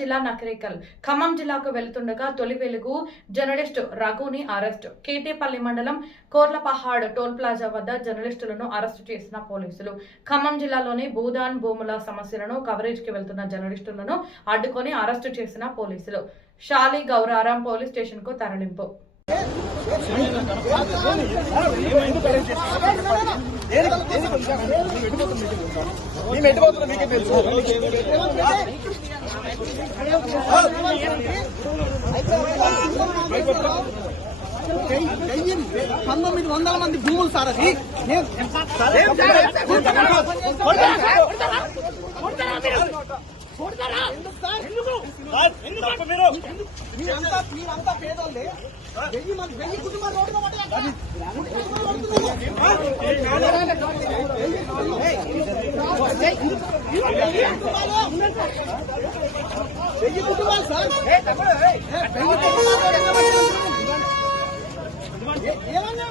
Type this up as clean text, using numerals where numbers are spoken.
జిల్లా నకరేకల్. ఖమ్మం జిల్లాకు వెళుతుండగా తొలి వెలుగు జర్నలిస్టు రఘుని అరెస్టు. కేతేపల్లి మండలం కోర్లపహాడ్ టోల్ ప్లాజా వద్ద జర్నలిస్టులను అరెస్టు చేసిన పోలీసులు. ఖమ్మం జిల్లాలోని భూదాన్ భూముల సమస్యలను కవరేజ్ కి వెళ్తున్న జర్నలిస్టులను అడ్డుకొని అరెస్టు చేసిన పోలీసులు. షాలి గౌరారం పోలీస్ స్టేషన్ కు తరలింపు. మంది భూములు సార్ అది మీరంతా పేదోళ్ళే. 1000 కుటుంబాలు రోడ్డు కుటుంబాలు సార్ ఏమన్నా